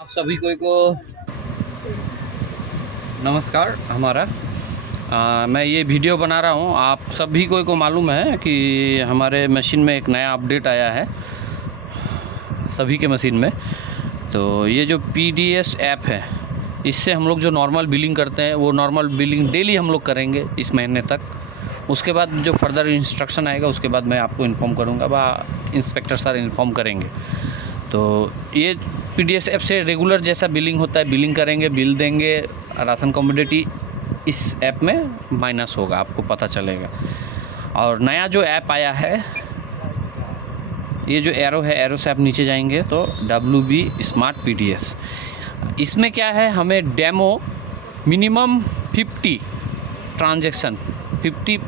आप सभी को नमस्कार। मैं ये वीडियो बना रहा हूँ। आप सभी को मालूम है कि हमारे मशीन में एक नया अपडेट आया है, सभी के मशीन में। तो ये जो PDS ऐप है, इससे हम लोग जो नॉर्मल बिलिंग करते हैं वो नॉर्मल बिलिंग डेली हम लोग करेंगे इस महीने तक। उसके बाद जो फर्दर इंस्ट्रक्शन आएगा उसके बाद मैं आपको इन्फॉर्म करूँगा व इंस्पेक्टर सर इन्फॉर्म करेंगे। तो ये PDS ऐप से रेगुलर जैसा बिलिंग होता है बिलिंग करेंगे, बिल देंगे, राशन कमोडिटी इस ऐप में माइनस होगा, आपको पता चलेगा। और नया जो ऐप आया है, ये जो एरो है, एरो से आप नीचे जाएंगे तो WB स्मार्ट PDS। इसमें क्या है, हमें डेमो मिनिमम 50 ट्रांजैक्शन, 50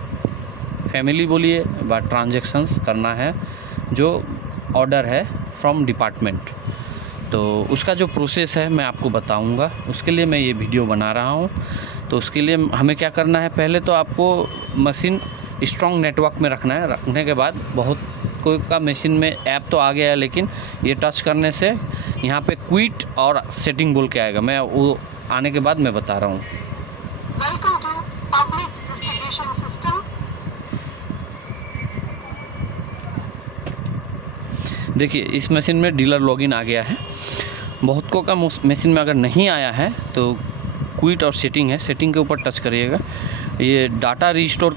फैमिली बोलिए व ट्रांजैक्शंस करना है जो ऑर्डर है फ्रॉम डिपार्टमेंट। तो उसका जो प्रोसेस है मैं आपको बताऊंगा, उसके लिए मैं ये वीडियो बना रहा हूँ। तो उसके लिए हमें क्या करना है, पहले तो आपको मशीन स्ट्रॉन्ग नेटवर्क में रखना है। रखने के बाद बहुत कोई का मशीन में ऐप तो आ गया है, लेकिन ये टच करने से यहाँ पे क्विट और सेटिंग बोल के आएगा। मैं वो आने के बाद मैं बता रहा हूँ। Welcome to Public Distribution System. देखिए इस मशीन में डीलर लॉगिन आ गया है। बहुत को का मशीन में अगर नहीं आया है तो क्विट और सेटिंग है, सेटिंग के ऊपर टच करिएगा। ये डाटा रिस्टोर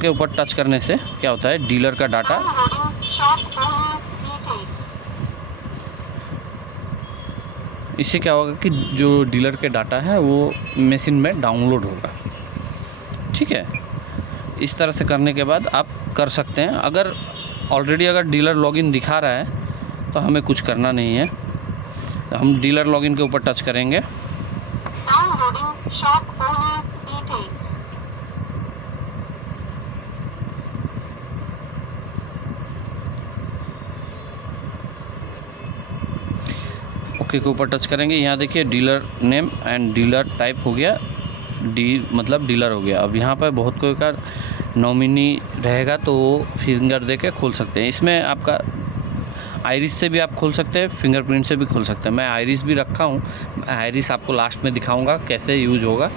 के ऊपर टच करने से क्या होता है, डीलर का data Downloading shop owner details. इससे क्या होगा कि जो डीलर के डाटा है वो मशीन में डाउनलोड होगा। ठीक है, इस तरह से करने के बाद आप कर सकते हैं। अगर ऑलरेडी अगर डीलर लॉगिन दिखा रहा है तो हमें कुछ करना नहीं है, हम डीलर लॉगिन के ऊपर टच करेंगे। Downloading shop owner details. Okay के ऊपर टच करेंगे। यहाँ देखिए dealer name and dealer type हो गया, मतलब डीलर हो गया। अब यहाँ पर बहुत कोई का नॉमिनी रहेगा तो वो फिंगर दे के खोल सकते हैं। इसमें आपका आइरिस से भी आप खोल सकते हैं, फिंगरप्रिंट से भी खोल सकते हैं। मैं आइरिस भी रखा हूँ, आइरिस आपको लास्ट में दिखाऊंगा कैसे यूज होगा।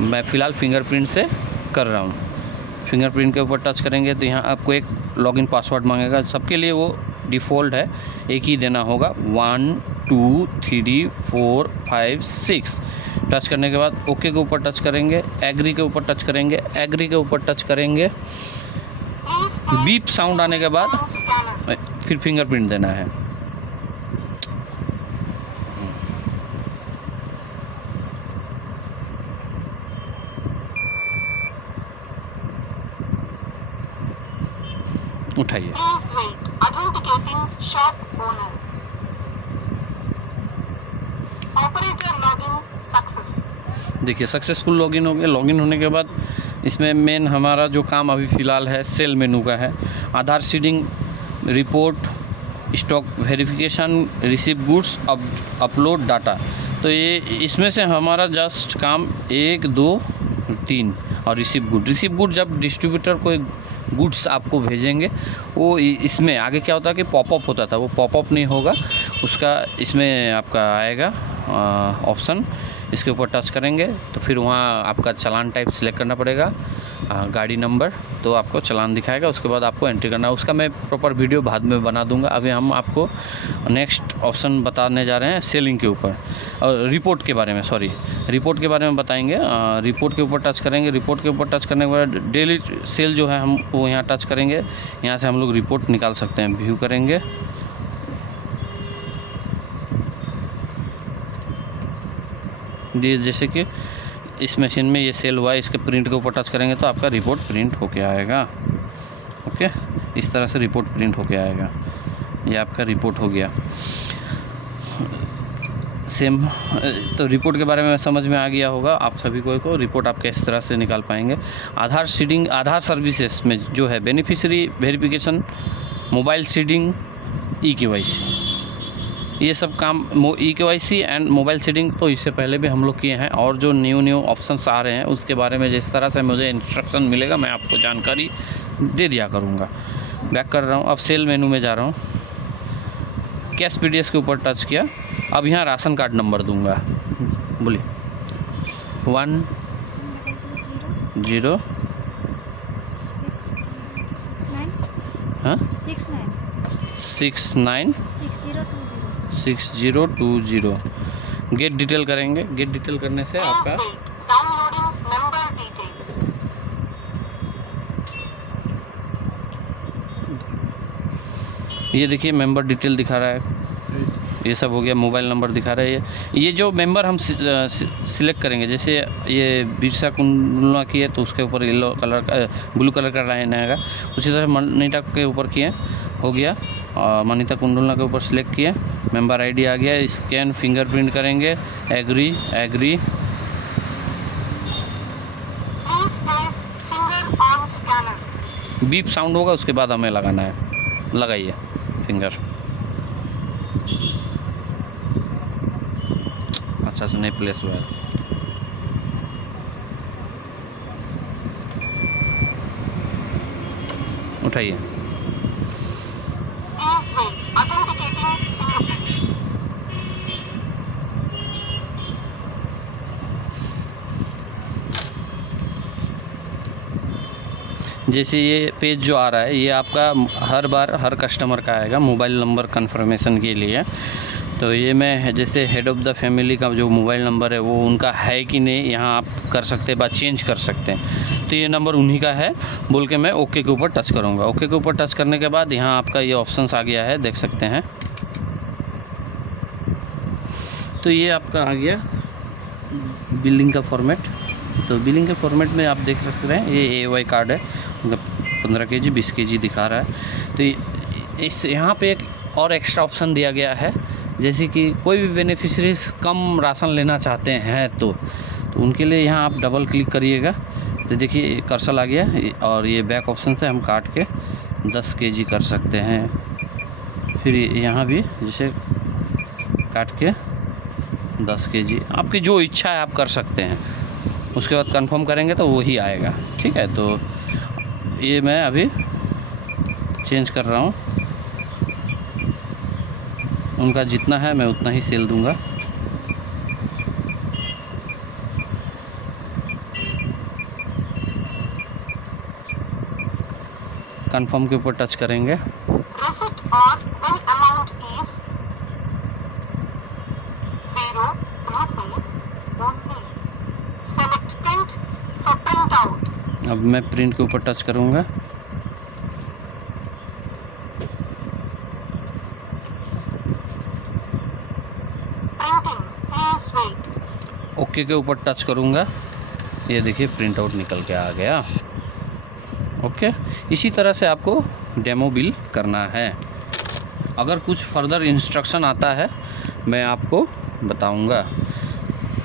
मैं फ़िलहाल फिंगरप्रिंट से कर रहा हूँ। फिंगरप्रिंट के ऊपर टच करेंगे तो यहाँ आपको एक लॉगिन पासवर्ड मांगेगा। सबके लिए वो डिफ़ॉल्ट है, एक ही देना होगा, 1 2 3 4 5 6। टच करने के बाद ओके के ऊपर टच करेंगे, एग्री के ऊपर टच करेंगे, एग्री के ऊपर टच करेंगे। Please press बीप साउंड आने के बाद one scanner. फिर फिंगरप्रिंट देना है। उठाइए। Please wait. Authenticating shop owner. Operator login success. देखिए सक्सेसफुल लॉगिन हो गया। लॉगिन होने के बाद इसमें मेन हमारा जो काम अभी फ़िलहाल है सेल मेनू का है। Aadhaar seeding, report, stock verification, receive goods, upload data. तो ये इसमें से हमारा जस्ट काम 1 2 3 और रिसीव गुड जब डिस्ट्रीब्यूटर कोई गुड्स आपको भेजेंगे वो इसमें आगे क्या होता है कि पॉपअप होता था, वो पॉपअप नहीं होगा, उसका इसमें आपका आएगा ऑप्शन। इसके ऊपर टच करेंगे तो फिर वहाँ आपका चालान टाइप सिलेक्ट करना पड़ेगा, गाड़ी नंबर, तो आपको चालान दिखाएगा। उसके बाद आपको एंट्री करना है। उसका मैं प्रॉपर वीडियो बाद में बना दूंगा। अभी हम आपको नेक्स्ट ऑप्शन बताने जा रहे हैं सेलिंग के ऊपर और रिपोर्ट के बारे में, रिपोर्ट के बारे में बताएंगे। रिपोर्ट के ऊपर टच करेंगे। रिपोर्ट के ऊपर टच करने के बाद डेली सेल जो है हम वो यहाँ टच करेंगे। यहाँ से हम लोग रिपोर्ट निकाल सकते हैं, व्यू करेंगे। जैसे कि इस मशीन में ये सेल हुआ है, इसके प्रिंट के ऊपर टच करेंगे तो आपका रिपोर्ट प्रिंट होके आएगा। ओके, इस तरह से रिपोर्ट प्रिंट होके आएगा। ये आपका रिपोर्ट हो गया सेम। तो रिपोर्ट के बारे में समझ में आ गया होगा आप सभी को रिपोर्ट आप किस तरह से निकाल पाएंगे। आधार सीडिंग, आधार सर्विसेज में जो है beneficiary verification, mobile seeding, EKYC, ये सब काम EKYC एंड मोबाइल सीडिंग तो इससे पहले भी हम लोग किए हैं। और जो न्यू ऑप्शंस आ रहे हैं उसके बारे में जिस तरह से मुझे इंस्ट्रक्शन मिलेगा मैं आपको जानकारी दे दिया करूँगा। बैक कर रहा हूँ, अब सेल मेनू में जा रहा हूँ। कैश PDS के ऊपर टच किया अब यहाँ राशन कार्ड नंबर दूंगा, बोलिए। 1 0 हाँ 69 6020। गेट डिटेल करेंगे। गेट डिटेल करने से Please आपका wait. Downloading member details. ये देखिए मेंबर डिटेल दिखा रहा है, ये सब हो गया। मोबाइल नंबर दिखा रहा है। ये जो मेंबर हम सिलेक्ट करेंगे, जैसे ये बिरसा कुंडला की है तो उसके ऊपर येलो कलर का ब्लू कलर का लाइन आएगा। उसी तरह मनीता के ऊपर किए, हो गया। मनीता कुंडला के ऊपर सिलेक्ट किए, मेंबर आईडी आ गया। स्कैन फिंगरप्रिंट करेंगे, agree agree. Please place finger on scanner. Beep sound होगा, उसके बाद हमें लगाना है। लगाइए फिंगर। अच्छा से नहीं प्लेस हुआ है। उठाइए। Please wait. Authenticating fingerprint. जैसे ये पेज जो आ रहा है, ये आपका हर बार हर कस्टमर का आएगा मोबाइल नंबर कंफर्मेशन के लिए। तो ये मैं जैसे हेड ऑफ़ द फैमिली का जो मोबाइल नंबर है वो उनका है कि नहीं, यहाँ आप कर सकते हैं, बात चेंज कर सकते हैं। तो ये नंबर उन्हीं का है बोल के मैं ओके के ऊपर टच करूँगा। ओके के ऊपर टच करने के बाद यहाँ आपका ये ऑप्शंस आ गया है, देख सकते हैं। तो ये आपका आ गया बिलिंग का फॉर्मेट। तो बिलिंग के फॉर्मेट में आप देख सकते हैं ये AY कार्ड है, 15 kg 20 kg दिखा रहा है। तो इस यहाँ पे एक और एक्स्ट्रा ऑप्शन दिया गया है, जैसे कि कोई भी बेनिफिशरीज कम राशन लेना चाहते हैं तो उनके लिए यहाँ आप डबल क्लिक करिएगा। तो देखिए कर्सर आ गया, और ये बैक ऑप्शन से हम काट के 10 kg कर सकते हैं। फिर यहाँ भी जैसे काट के 10 kg, आपकी जो इच्छा है आप कर सकते हैं। उसके बाद कंफर्म करेंगे तो वही आएगा, ठीक है। तो ये मैं अभी चेंज कर रहा हूँ, उनका जितना है मैं उतना ही सेल दूंगा। कंफर्म के ऊपर टच करेंगे। Receipt or bill amount is 0 rupees only. Select print for printout. अब मैं प्रिंट के ऊपर टच करूँगा। Printing. Please wait. ओके के ऊपर टच करूँगा। ये देखिए प्रिंट आउट निकल के आ गया। ओके, इसी तरह से आपको डेमो बिल करना है। अगर कुछ फर्दर इंस्ट्रक्शन आता है मैं आपको बताऊंगा।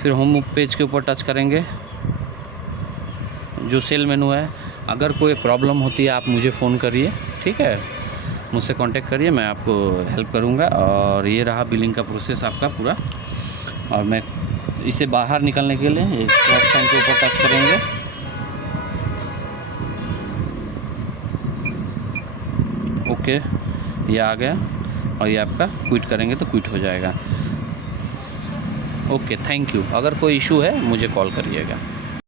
फिर होम पेज के ऊपर टच करेंगे, जो सेल मेनू है। अगर कोई प्रॉब्लम होती है आप मुझे फ़ोन करिए, ठीक है, मुझसे कांटेक्ट करिए, मैं आपको हेल्प करूंगा। और ये रहा बिलिंग का प्रोसेस आपका पूरा। और मैं इसे बाहर निकलने के लिए एक ऑप्शन के ऊपर टच करेंगे। ओके, ये आ गया, और ये आपका क्विट करेंगे तो क्विट हो जाएगा। Okay, thank you. अगर कोई इशू है मुझे कॉल करिएगा।